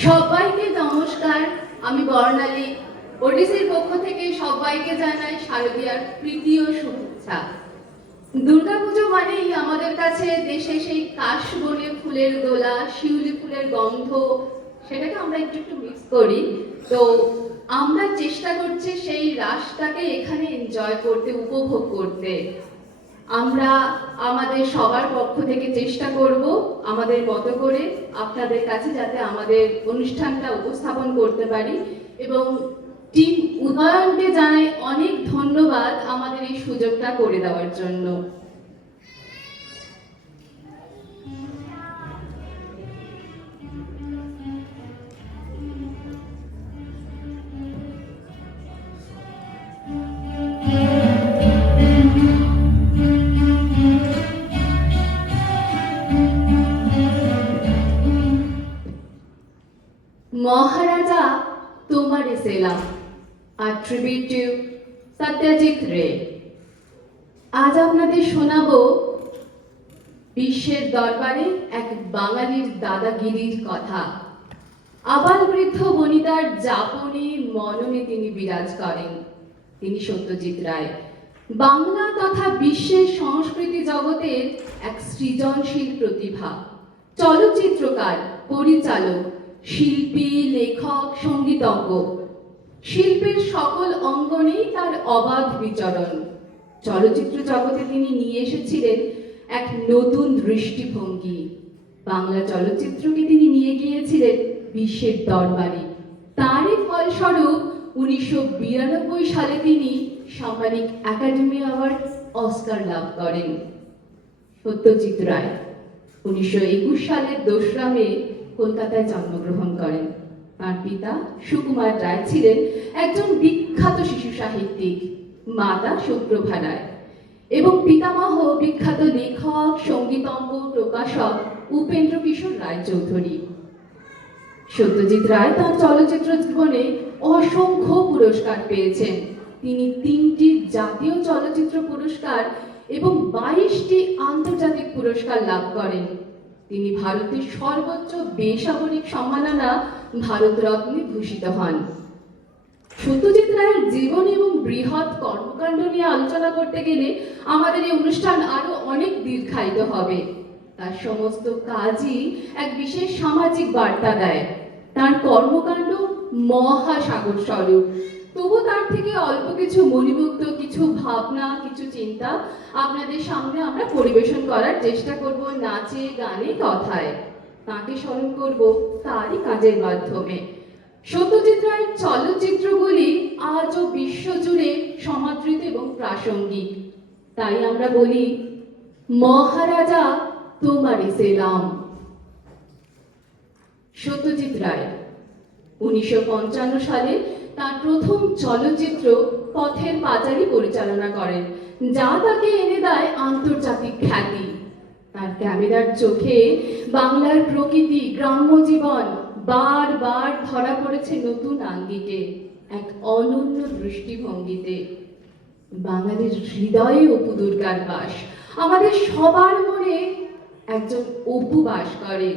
সবাইকে নমস্কার। আমি বর্ণালী। ওডিসির পক্ষ থেকে সবাইকে জানাই শারদীয়ার প্রীতি ও শুভেচ্ছা। দুর্গাপুজো মানেই আমাদের কাছে দেশে সেই কাশবনে ফুলের দোলা, শিউলি ফুলের গন্ধ, সেটাকে আমরা একটু একটু মিক্স করি। তো আমরা চেষ্টা করছি সেই রাসটাকে এখানে এনজয় করতে, উপভোগ করতে। আমরা আমাদের সবার পক্ষ থেকে চেষ্টা করব আমাদের মতো করে আপনাদের কাছে যাতে আমাদের অনুষ্ঠানটা উপস্থাপন করতে পারি। এবং টিম উদয়নকে জানাই অনেক ধন্যবাদ আমাদের এই সুযোগটা করে দেওয়ার জন্য। মহারাজা তোমারে সেলাম, a tribute to সত্যজিৎ রে। আজ আপনাদের শোনাবো বিশ্বের দরবারে এক বাঙালির দাদাগিরির কথা। আবাল বৃদ্ধ বনিতার যাপনে মননে তিনি বিরাজ করেন। তিনি সত্যজিৎ রায়। বাংলা তথা বিশ্বের সংস্কৃতি জগতের এক সৃজনশীল প্রতিভা, চলচ্চিত্রকার, পরিচালক, শিল্পী, লেখক, সঙ্গীতজ্ঞ। শিল্পের সকল অঙ্গনেই তার অবাধ বিচরণ। চলচ্চিত্র জগতে তিনি নিয়ে এসেছিলেন এক নতুন দৃষ্টিভঙ্গি। বাংলা চলচ্চিত্রকে তিনি নিয়ে গিয়েছিলেন বিশ্বের দরবারে। তারই ফলস্বরূপ 1992 সালে তিনি সাম্মানিক একাডেমি অ্যাওয়ার্ড, অস্কার লাভ করেন। সত্যজিৎ রায় 1921 সালের 2রা মে কলকাতায় জন্মগ্রহণ করেন। তার পিতা সুকুমার রায় ছিলেন একজন বিখ্যাত শিশু সাহিত্যিক, মাতা সুপ্রভা রায় এবং পিতামহ বিখ্যাত লেখক, সঙ্গীতজ্ঞ, প্রকাশক উপেন্দ্র কিশোর রায়চৌধুরী। সত্যজিৎ রায় তার চলচ্চিত্র জীবনে অসংখ্য পুরস্কার পেয়েছেন। তিনি 3টি জাতীয় চলচ্চিত্র পুরস্কার এবং 22টি আন্তর্জাতিক পুরস্কার লাভ করেন। তিনি ভারতের সর্বোচ্চ বেসামরিক সম্মাননা ভারতরত্নে ভূষিত হন। সত্যজিৎ রায়ের জীবন এবং বৃহৎ কর্মকাণ্ড নিয়ে আলোচনা করতে গেলে আমাদের এই অনুষ্ঠান আরো অনেক দীর্ঘায়িত হবে। তার সমস্ত কাজই এক বিশেষ সামাজিক বার্তা দেয়। তার কর্মকাণ্ড মহাসাগর স্বরূপ। তবু তার থেকে অল্প কিছু মণিমুক্ত কিছু ভাবনা, কিছু চিন্তা আপনাদের সামনে আমরা পরিবেশন করার চেষ্টা করব, নাচে, গানে, কথায়। তাকে স্মরণ করব তারই কাজের মাধ্যমে। সত্যজিৎ রায়ের চলচ্চিত্রগুলি আজও বিশ্বজুড়ে সমাদৃত এবং প্রাসঙ্গিক। তাই আমরা বলি, মহারাজা তোমারে সেলাম। সত্যজিৎ রায় 1955 সালে তার প্রথম চলচ্চিত্র পথের পাঁচালী পরিচালনা করেন, যা তাকে এনে দেয় আন্তর্জাতিক খ্যাতি। তার ক্যামেরার চোখে বাংলার প্রকৃতি, গ্রাম্য জীবন বারবার ধরা পড়েছে নতুন আঙ্গিকে, এক অনন্য দৃষ্টিভঙ্গিতে। বাঙালির হৃদয়ে অপু দুর্গার বাস। আমাদের সবার মনে একজন অপু বাস করে।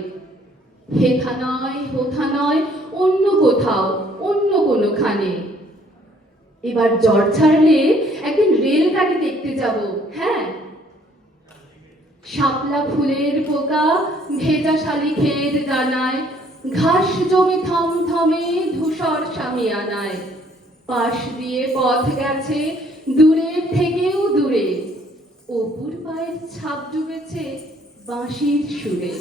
হেথা নয়, হোথা নয়, অন্য কোথাও, অন্য কোনোখানে। এবার জ্বর ছাড়লে একদিন রেলগাড়ি দেখতে যাব। হ্যাঁ, শাপলা ফুলের পোকা ভেজা শালিখের ডানায়, ঘাস জমি থমথমে ধূসর সামিয়ানায়। পাশ দিয়ে পথ গেছে দূরের থেকেও দূরে, অপুর পায়ের ছাপ ডুবেছে বাঁশির সুরে।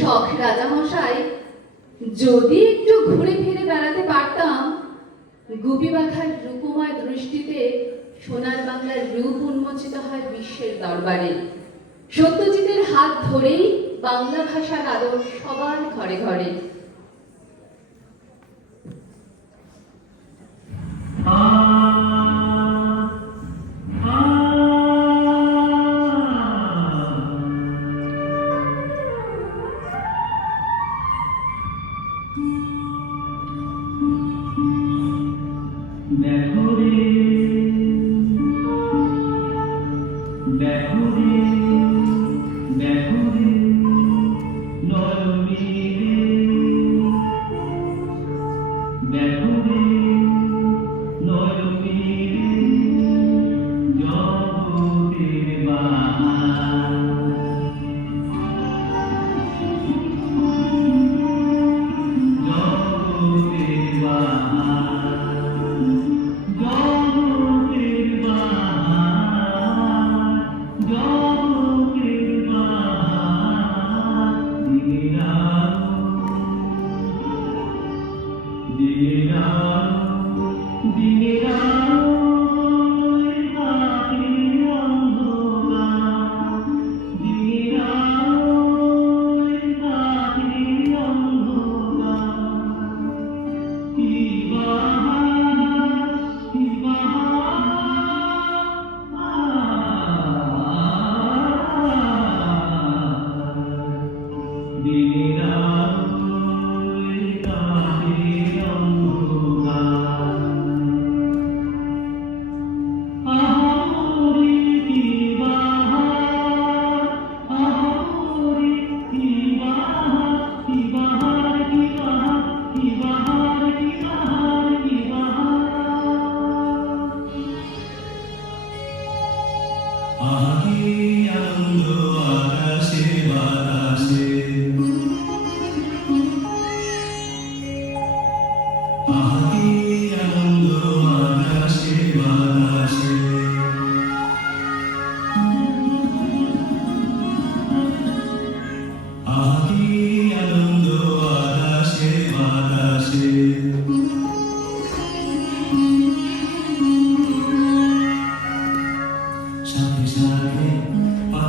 শখ রাজামশাই, যদি একটু ঘুরে ফিরে বেড়াতে পারতাম, গুপি বাঘার রূপময় দৃষ্টিতে সোনার বাংলার রূপ উন্মোচিত হয় বিশ্বের দরবারে। সত্যজিতের হাত ধরেই বাংলা ভাষার আদর সবার ঘরে ঘরে।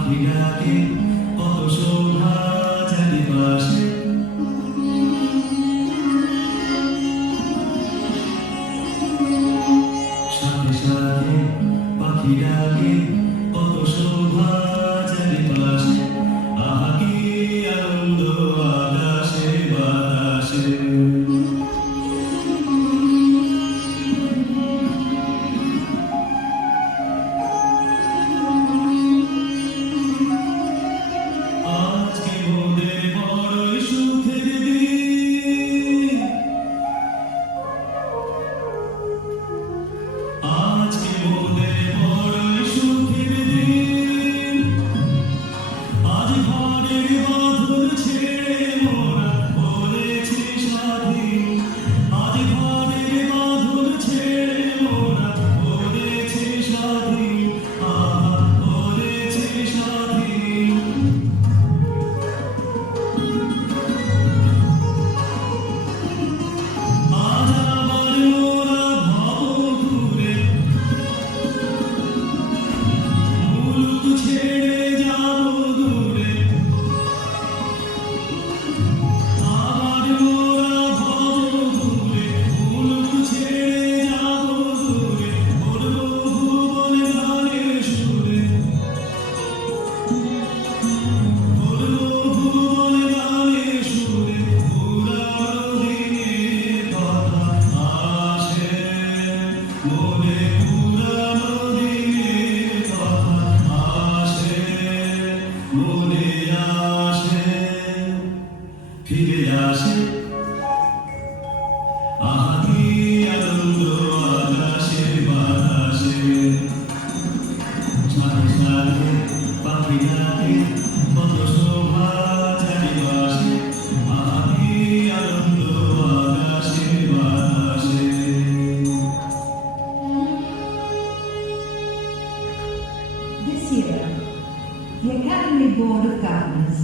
পাখিরাকে কত শোভা চারিপাশে সাথে সাথে পাখিরাকে কত শোভা চারিপাশে আহা কি আনন্দ আকাশে বাতাসে আজকে মোদের বড়ই সুখের দিন আজকে মোদের বড়ই সুখের দিন আজ ঘরের বাঁধন ছেড়ে মোরা হয়েছি স্বাধীন আজ ঘরের বাঁধন ছেড়ে মোরা হয়েছি স্বাধীন আহা হয়েছি স্বাধীন আজ আবার মোরা ভবঘুরে মুলুক ছেড়ে যাব দূরে আবার মোরা ভবঘুরে মুলুক ছেড়ে যাব দূরে উড়বো ভুবন গানের সুরে উড়বো ভুবন গানের সুরে পুরানো দিনের কথা আসে মনে পুরানো দিনের কথা আসে মনে আসে ফিরে আসে আহা কি আনন্দ আকাশে বাতাসে সাথে সাথে পাখিরাকে কত শোভা চারিপাশে আহা কি আনন্দ আকাশে বাতাসে This year, the Academy Board of Governors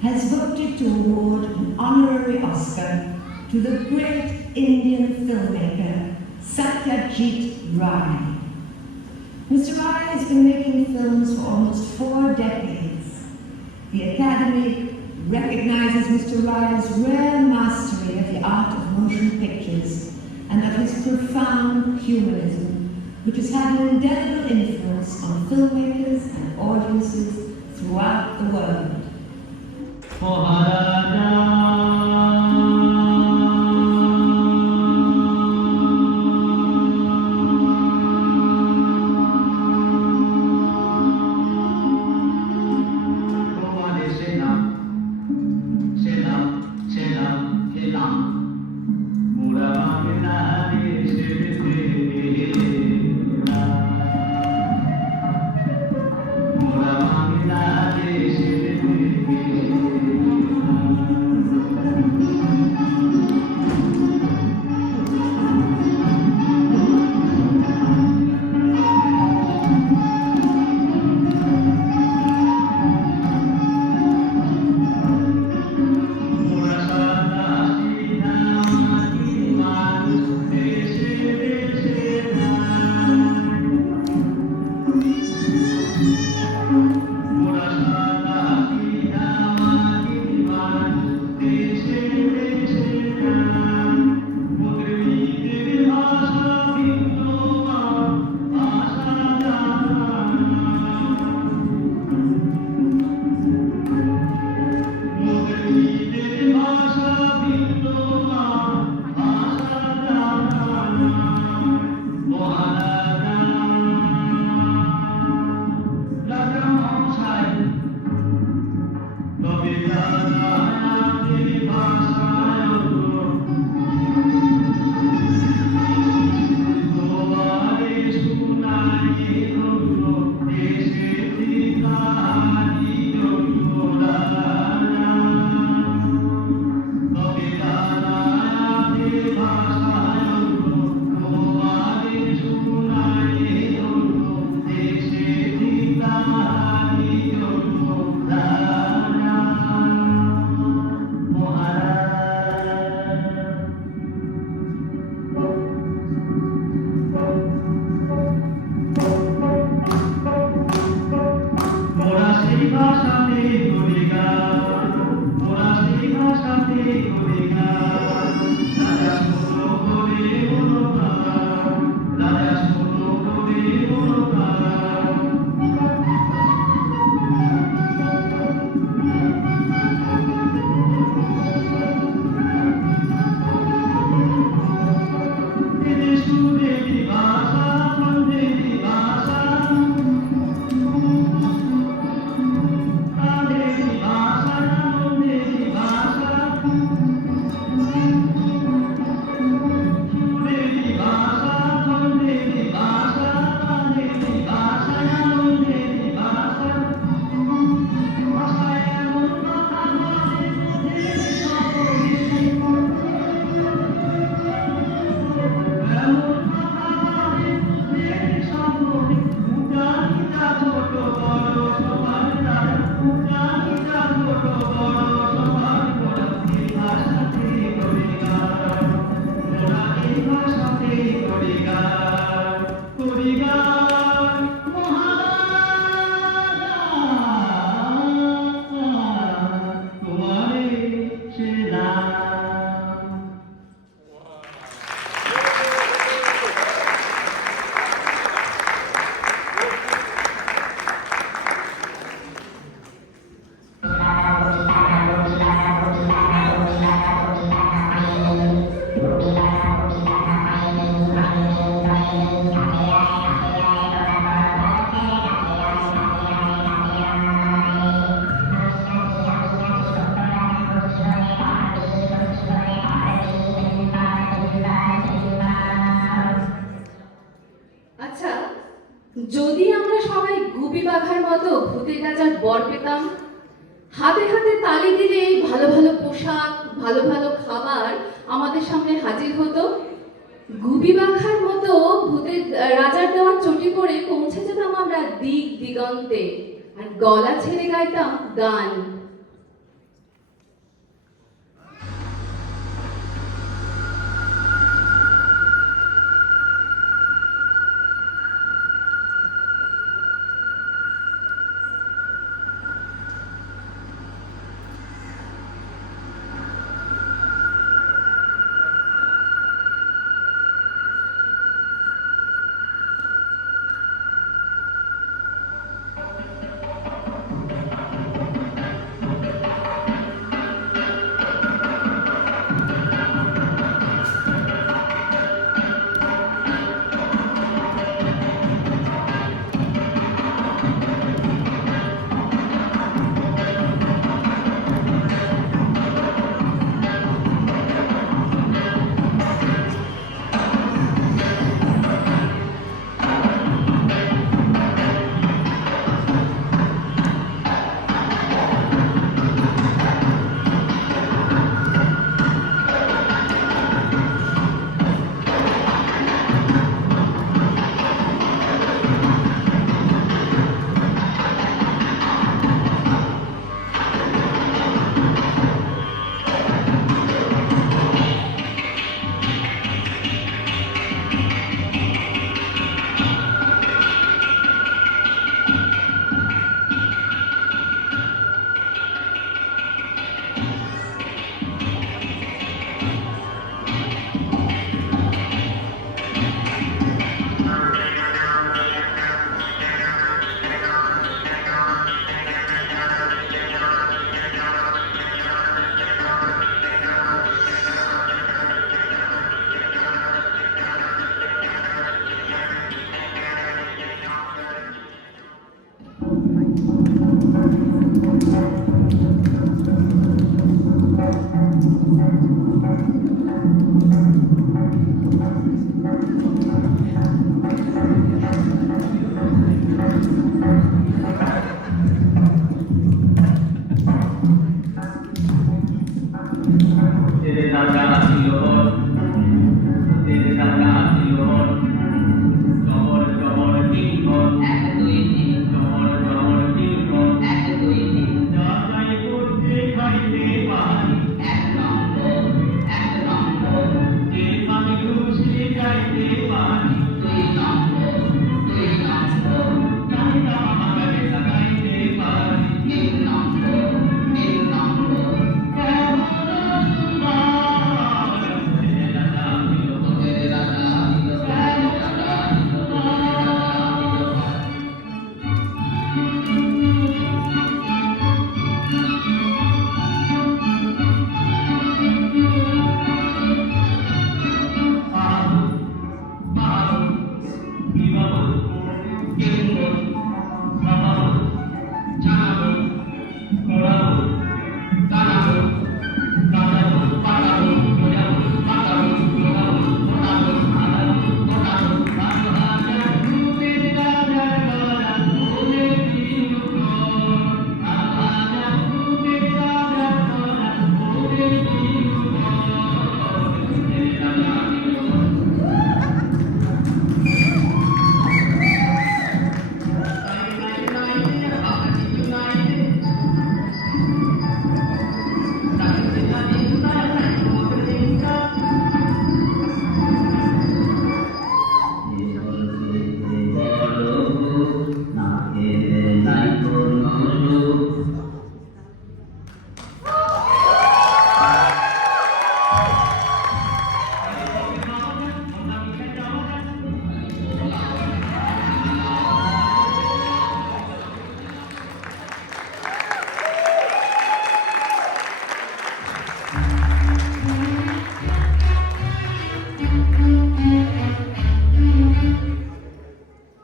has voted to award an honorary Oscar to the great Indian filmmaker Satyajit Ray. Mr. Ray has been making films for almost 4 decades. The Academy recognizes Mr. Ray's rare mastery of the art of motion pictures and of his profound humanism, which has had an indelible influence on filmmakers and audiences throughout the world. তোমাদের সেলাম সেলাম সেলাম সেলাম মোরা বাংলাদেশের মেয়েরা মোরা বাংলাদেশের মোরা সাদা সিধা মাটি মানুষ দেশে দেশে মোরা সাদা সিধা মাটি মানুষ দেশে দেশে মোদের নিজের ভাষা ভিন্ন ভাষা মোদের নিজের ভাষা ভিন্ন ভাষা মহারাজা রাজা মশাই তবে দাদা আমাদের ভাষায় তোমারে শুনাই হলো দেশে ঠিকানি তবে দাদা আমাদের ভাষায় তোমারে শুনাই হলো দেশে ঠিকানি মোরা সেই এমনি আমরা সবাই গুপি বাঘার মতো ভূতের রাজার বর পেতাম। হাতে হাতে তালি দিলে ভালো ভালো পোশাক, ভালো ভালো খাবার আমাদের সামনে হাজির হতো। গুপি বাঘার মতো ভূতের রাজার দেওয়া চটি পরে পৌঁছে যেতাম আমরা দিক দিগন্তে, আর গলা ছেড়ে গাইতাম গান।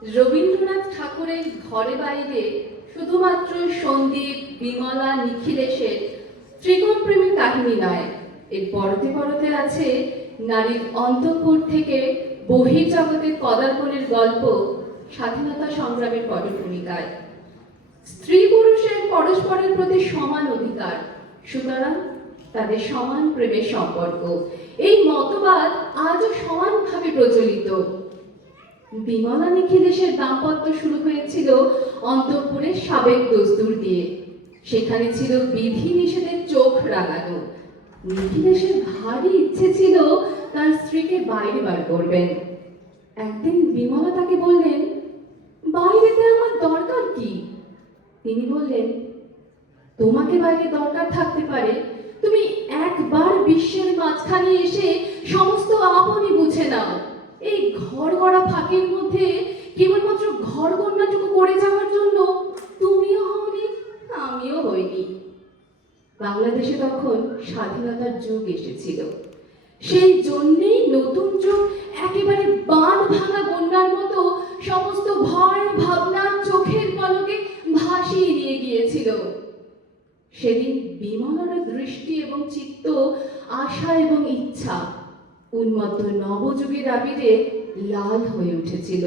রবীন্দ্রনাথ ঠাকুরের ঘরে বাইরে শুধুমাত্র সন্দীপ, বিমলা, নিখিলেশের ত্রিকোণপ্রেমের কাহিনী নয়, এর পরতে পরতে আছে নারীর অন্তঃপুর থেকে বহির্জগতের পদার্পণের গল্প, স্বাধীনতা সংগ্রামের পটভূমিকায়। স্ত্রী পুরুষের পরস্পরের প্রতি সমান অধিকার, সুতরাং তাদের সমান প্রেমের সম্পর্ক, এই মতবাদ আজও সমানভাবে প্রচলিত। বিমলা নিখিলেশের দাম্পত্য শুরু হয়েছিল অন্তঃপুরের সাবেক দস্তুর দিয়ে। সেখানে ছিল বিধি নিষেধের চোখ রাঙানো। নিখিলেশের ভারী ইচ্ছে ছিল তার স্ত্রীকে বাইরে বার করবেন। একদিন বিমলা তাকে বললেন, বাইরেতে আমার দরকার কি? তিনি বললেন, তোমাকে বাইরে দরকার থাকতে পারে, তুমি একবার বিশ্বের মাঝখানে এসে সমস্ত আপনি বুঝে নাও। এই ঘর গড়া ফাঁকের মধ্যে কেবলমাত্র ঘর কন্যাটুকু করে যাওয়ার জন্য তুমিও হওনি, আমিও হইনি। বাংলাদেশে তখন স্বাধীনতার যুগ এসেছিল। সেই জন্যেই নতুন যুগ একেবারে বাঁধ ভাঙা বন্যার মতো সমস্ত ভয় ভাবনা চোখের পলকে ভাসিয়ে নিয়ে গিয়েছিল। সেদিন বিমলার দৃষ্টি এবং চিত্ত, আশা এবং ইচ্ছা উন্মত্ত নবযুগের আবিরে লাল হয়ে উঠেছিল।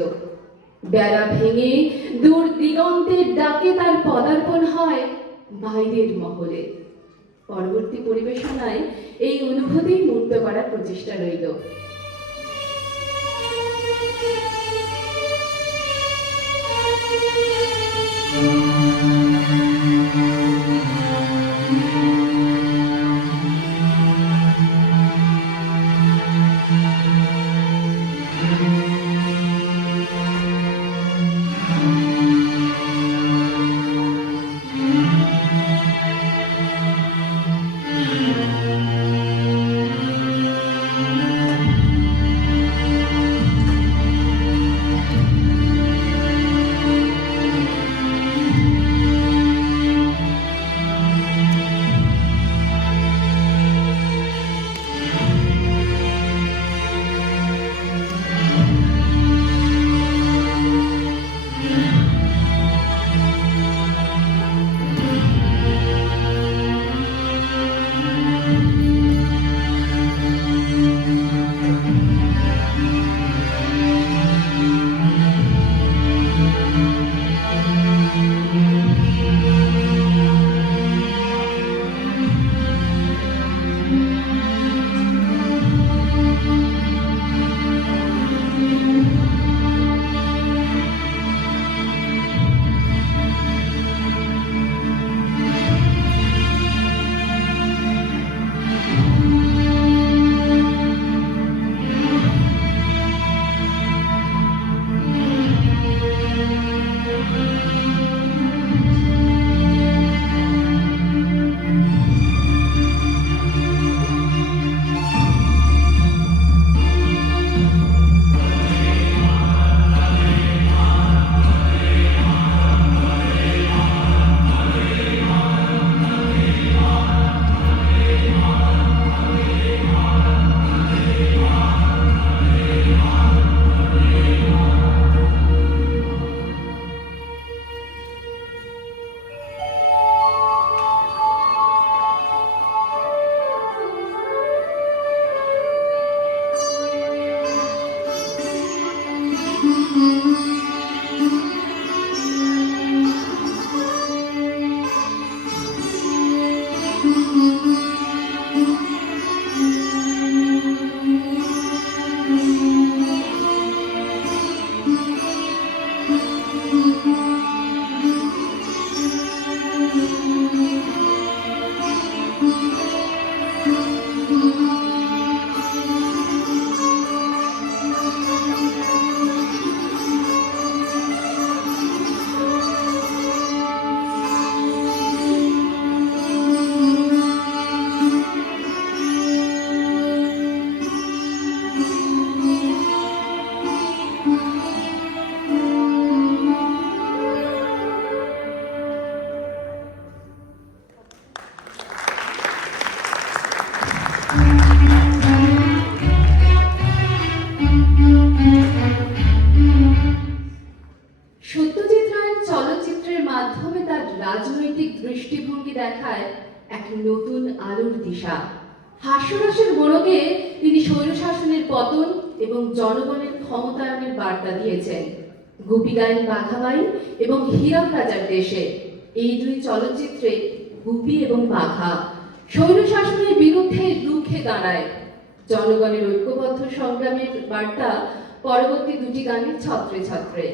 বেড়া ভেঙে দূর দিগন্তের ডাকে তার পদার্পণ হয় বাইরের মহলে। পরবর্তী পরিবেশনায় এই অনুভূতি মূর্ত করার প্রচেষ্টা রইল। রাজনৈতিক দৃষ্টিভঙ্গি দেখায় এক নতুন আলোর দিশা। হাস্যরসের মোড়কে তিনি স্বৈরশাসনের পতন এবং জনগণের ক্ষমতায়নের বার্তা দিয়েছেন। গুপি গায়েন বাঘাবাই এবং হীরক রাজার দেশে, এই দুই চলচ্চিত্রে গুপি এবং বাঘা স্বৈরশাসনের বিরুদ্ধে রুখে দাঁড়ায়। জনগণের ঐক্যবদ্ধ সংগ্রামের বার্তা পরবর্তী দুটি গানের ছত্রে ছত্রে।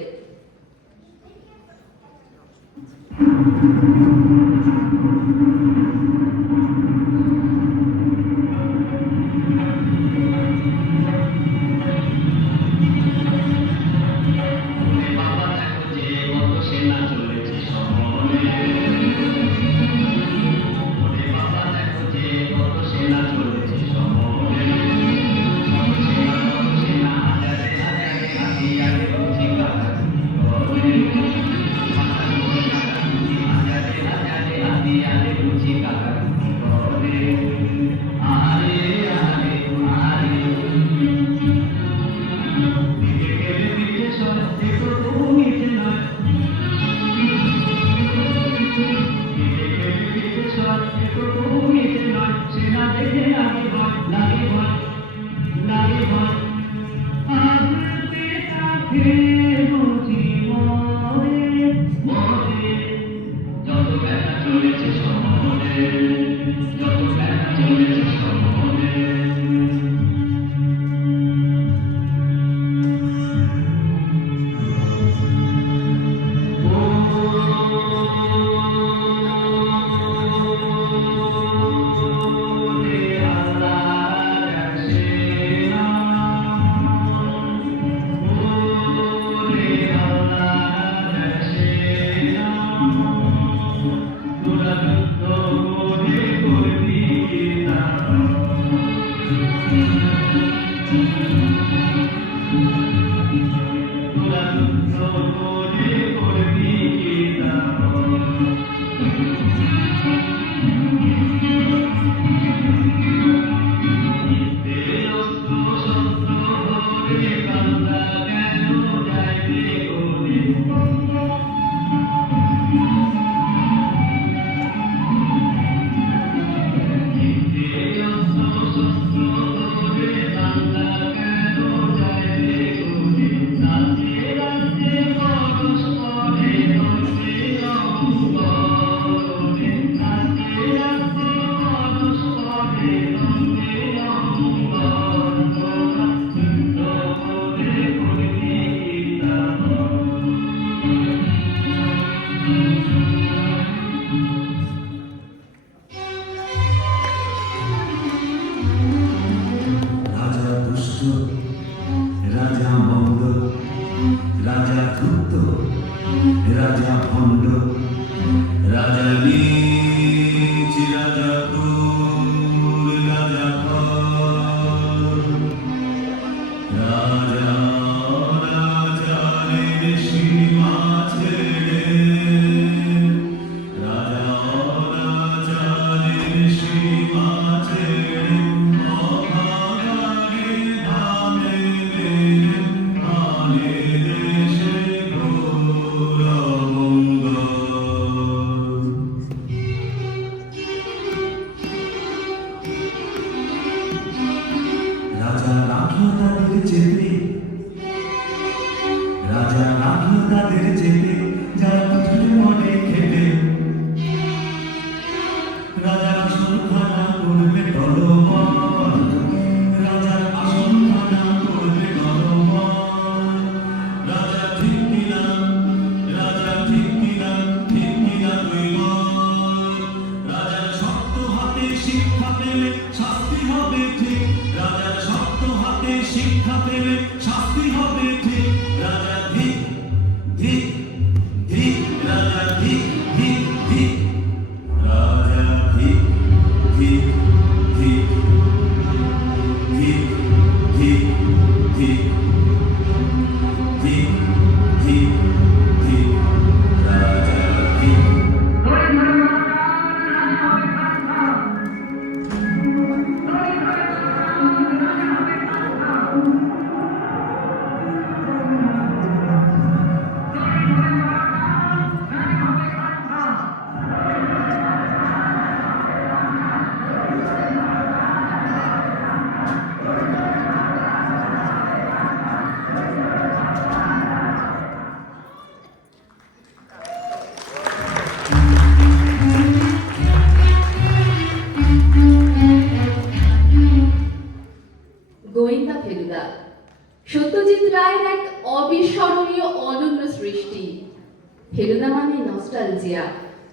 ফেলুদা মানে নস্টালজিয়া,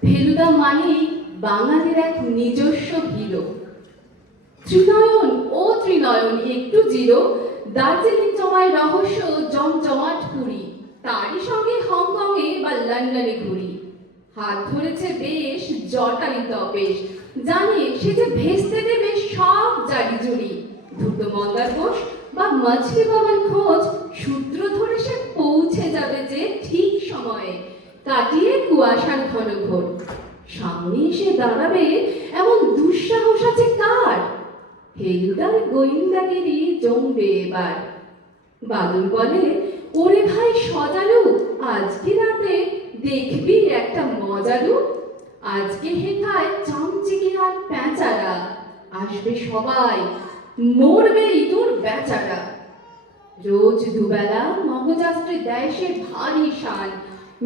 ফেলুদা মানে বাঙালির এক নিজস্ব হিরো। ত্রিনয়ন ও ত্রিনয়ন একটু জিরো, দার্জিলিং জমায় রহস্য জমজমাট পুরী, তারই সঙ্গে হংকংয়ে বা লন্ডনে ঘুরি। হাত ধরেছে বেশ জটাই তপেশ, জানে সে যে ভেস্তে দেবে সব জারি জুড়ি। ধূর্ত মন্দার বোস বা মাঝলি বাবার খোঁজ সূত্র ধরে সে পৌঁছে যাবে যে ঠিক সময়ে, কাটিয়ে কুয়াশার ঘন ঘোর। সামনে এসে দাঁড়াবে এমন দুঃসাহস আছে কার? ফেলুদার গোয়েন্দাগিরি জমবে এবার। বাদুর বলে, ওরে ভাই সজারু, আজকে রাতে দেখবি একটা মজারু। আজকে হেথায় চামচিকে আর প্যাঁচারা, আসবে সবাই, মরবে ইঁদুর বেচারা। রোজ দুবেলা মগজাস্ত্রে দেয় সে ভারী শান,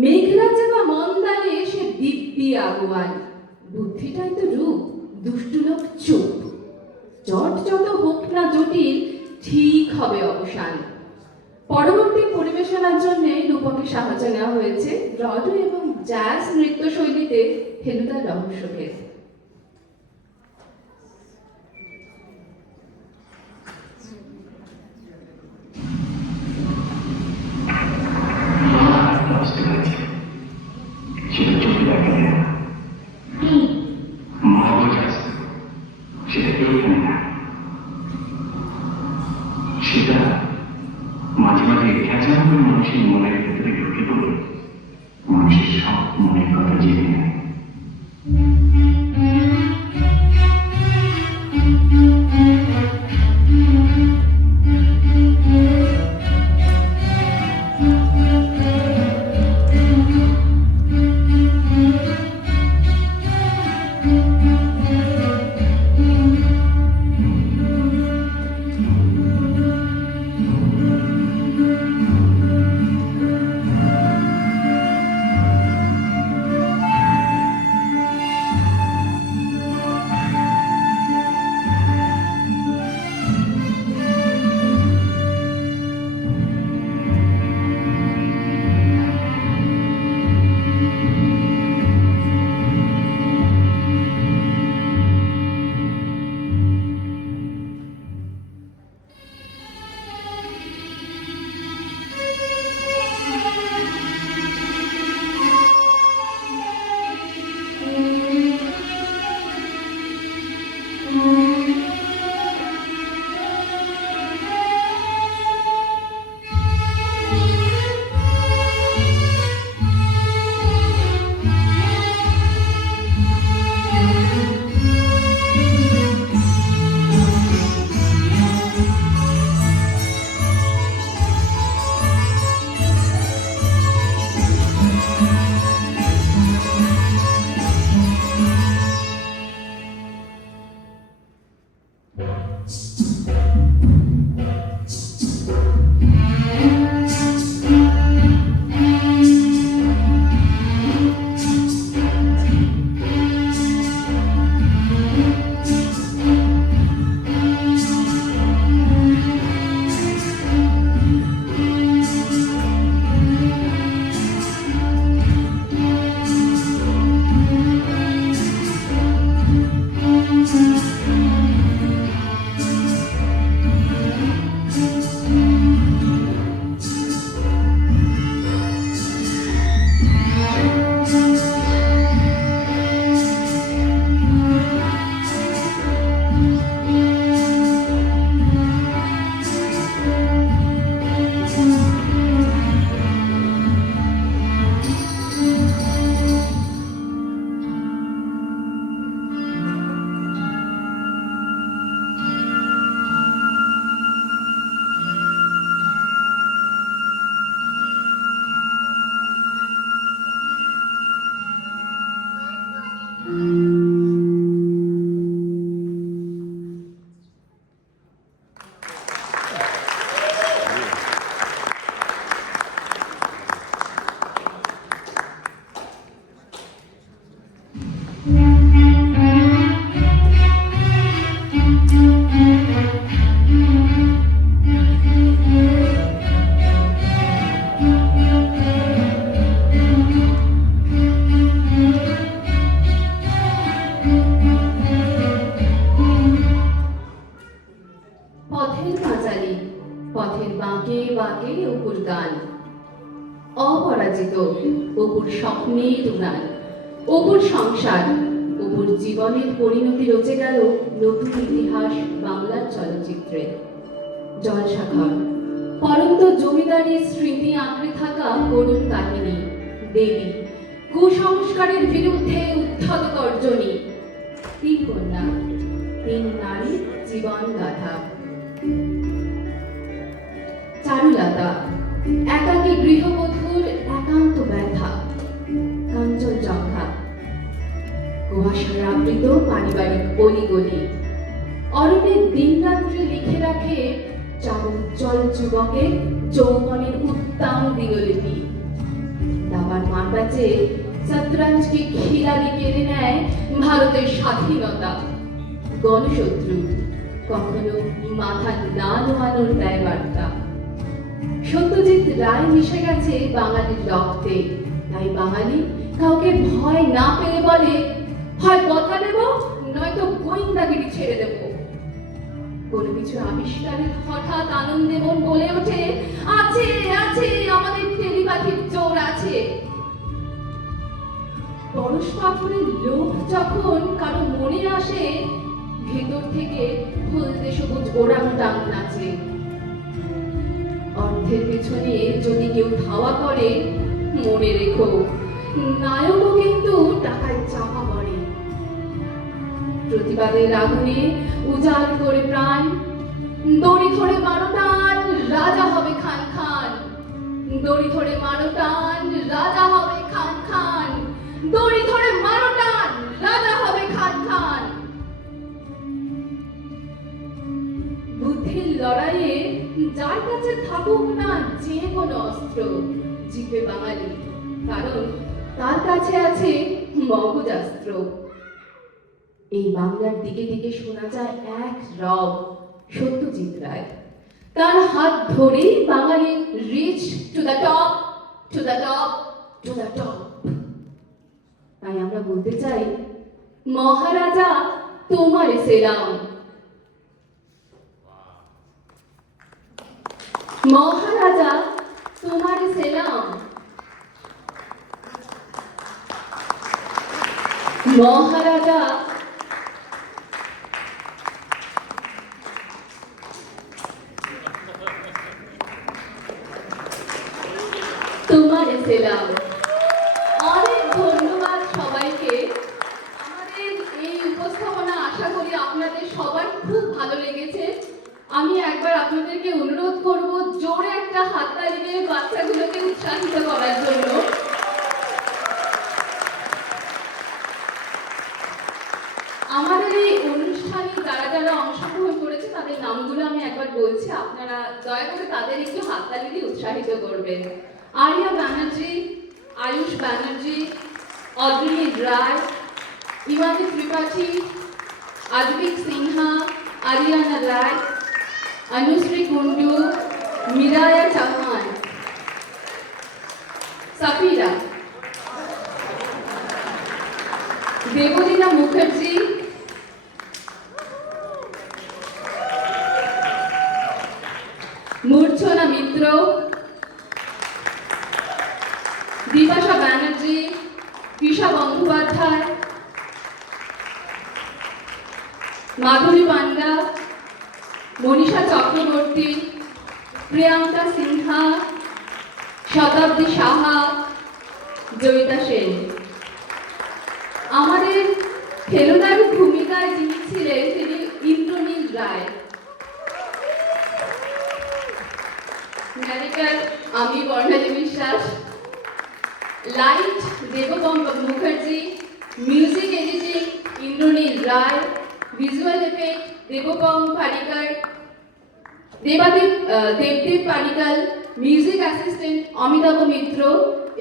মেঘরাজে বা মন্দারে সে দিব্যি আগুয়ান। বুদ্ধিটাই তো রূপ, দুষ্টু লোক চুপ, জট যত হোক না জটিল, ঠিক হবে অবসান। পরবর্তী পরিবেশনার জন্য রূপকে সাহায্য নেওয়া হয়েছে ব্রডওয়ে এবং জ্যাজ নৃত্যশৈলীতে ফেলুদার রহস্যভেদ। সেটা চোখে দেখা যায় না, মগজ আছে সেটা কেউ জানে না। সেটা মাঝে মাঝে খেঁচা করে মানুষের মনের ভেতরে ঢুকে পড়ে মানুষের সব মনের কথা জেনে নেয়। অপরাজিত, অপুর স্বপ্নের উড়ান, অপুর সংসার, অপুর জীবনের পরিণতি রচে গেল নতুন ইতিহাস বাংলার চলচ্চিত্রে। জলসাঘর, পরন্ত জমিদারির স্মৃতি আঁকড়ে থাকা করুণ কাহিনী, দেবী, কুসংস্কারের বিরুদ্ধে উদ্ধত গর্জনী, তিন কন্যা, তিন নারীর জীবন গাথা। চারুলতা, একাকী গৃহবধূর একান্ত ব্যথা। কাঞ্চনজঙ্ঘা, কুয়াশার আবৃত পারিবারিক অলিগলি, অরণ্যের দিনরাত্রি লিখে রাখে চার উজ্জ্বল যুবকের যৌবনের উত্তাম দিগলিপি। দাবার মার কাছে শতরঞ্জকে খিলাড়ি কেড়ে নেয় ভারতের স্বাধীনতা। গণশত্রু, কখনো মাথা না নোয়ানোর দেয় বার্তা। সত্যজিৎ রায় মিশে গেছে বাঙালির রক্তে, তাই বাঙালি কাউকে ভয় না পেয়ে বলে, হয় বদলা নেব, নয়তো গোয়েন্দাগিরি ছেড়ে দেব। কোনো কিছু আবিষ্কারের হঠাৎ আনন্দে মন বলে ওঠে, আছে আছে, আমাদের টেলিপ্যাথির জোর আছে। পরশ পাথরের লোভ যখন কারো মনে আসে, ভেতর থেকে হলদে সবুজ ওরাংটাং নাচে। অর্থের পেছনে যদি কেউ ধাওয়া করে, মনে রেখো, নায়কও কিন্তু টাকায় চাপা পড়ে। প্রতিবাদের আগুনে উজাড় করে প্রাণ, দড়ি ধরে মারো টান, রাজা হবে খান খান। দড়ি ধরে মারো টান, রাজা হবে খান খান। দড়ি ধরে মারো টান, রাজা হবে খান খান। বুদ্ধির লড়াইয়ে যার কাছে থাকুক না যে কোনো অস্ত্র, জিতবে বাঙালি, কারণ তার কাছে আছে মগজাস্ত্র। এই বাংলার দিকে দিকে শোনা যায় এক রব, সত্যজিৎ রায়। তার হাত ধরেই Bangali reach to the top, to the top, to the top. তাই আমরা বলতে চাই, মহারাজা তোমারে সেলাম। মহারাজা তোমারে সেলাম। মহারাজা তোমারে সেলাম। অনেক ধন্যবাদ সবাইকে। আমাদের এই উপস্থাপনা আশা করি আপনাদের সবার খুব ভালো লেগেছে। আমি একবার আপনাদেরকে অনুরোধ করব, জোরে একটা হাততালি দিয়ে বাচ্চাগুলোকে উৎসাহিত করার জন্য। আমাদের এই অনুষ্ঠানে যারা যারা অংশগ্রহণ করেছে তাদের নামগুলো আমি একবার বলছি, আপনারা দয়া করে তাদের একটু হাততালি দিয়ে উৎসাহিত করবেন। আরিয়া ব্যানার্জি, আয়ুষ ব্যানার্জি, অদ্রিনী রায়, ইমানি ত্রিপাঠী, আদবিক সিনহা, আরিয়ানা রায়, অনুশ্রী কুন্ডু, মিরায়া চৌহান, সাফিরা, দেবলীনা মুখার্জি, মূর্ছনা মিত্র, দিবাশা ব্যানার্জি, কৃষা বন্দ্যোপাধ্যায়, মাধুরী পান্ডা, মনীষা চক্রবর্তী, প্রিয়াঙ্কা সিনহা, শতাব্দী সাহা, জয়িতা সেন। আমাদের ফেলুদার ভূমিকায় যিনি ছিলেন তিনি ইন্দ্রনীল রায়। ন্যারেটর আমি Barnali Biswas. Light Debopam Mukherjee, music editing Indranil Roy, visual effect Debopam Parikar, Debdeb Parikal, music assistant Amitabha Mitra,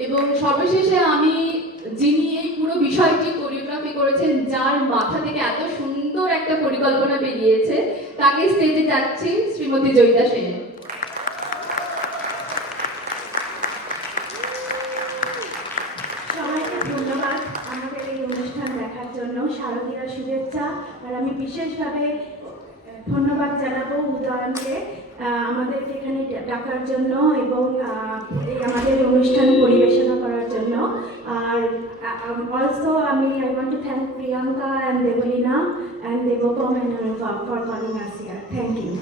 এবং সর্বশেষে আমি যিনি এই পুরো বিষয়টি কোরিওগ্রাফি করেছেন, যার মাথা থেকে এত সুন্দর একটা পরিকল্পনা বেরিয়েছে, তাকে স্টেজে যাচ্ছি, শ্রীমতী জয়িতা সেন। সবাইকে ধন্যবাদ আমাদের এই অনুষ্ঠান দেখার জন্য, শারদীয়ার শুভেচ্ছা। আর আমি বিশেষভাবে ধন্যবাদ জানাবো উদয়নকে, আমাদেরকে এখানে ডাকার জন্য এবং এই আমাদের অনুষ্ঠান পরিবেশনা করার জন্য। আর also I want to thank Priyanka and Debolina and Debkam and Anubhav for calling us here. Thank you.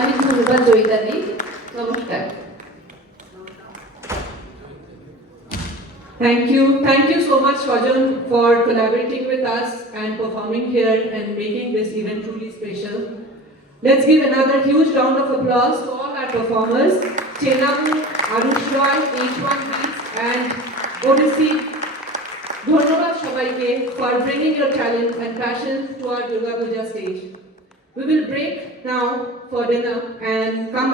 অনেক ধন্যবাদ জয়িতাদি, নমস্কার। Thank you so much, Swajan, for collaborating with us and performing here and making this event truly special. Let's give another huge round of applause to all our performers, Chenabu, Arush Roy, H1 Beats, and Odyssey. Dhanyabad Shabaike for bringing your talent and passion to our Durga Puja stage. We will break now for dinner and come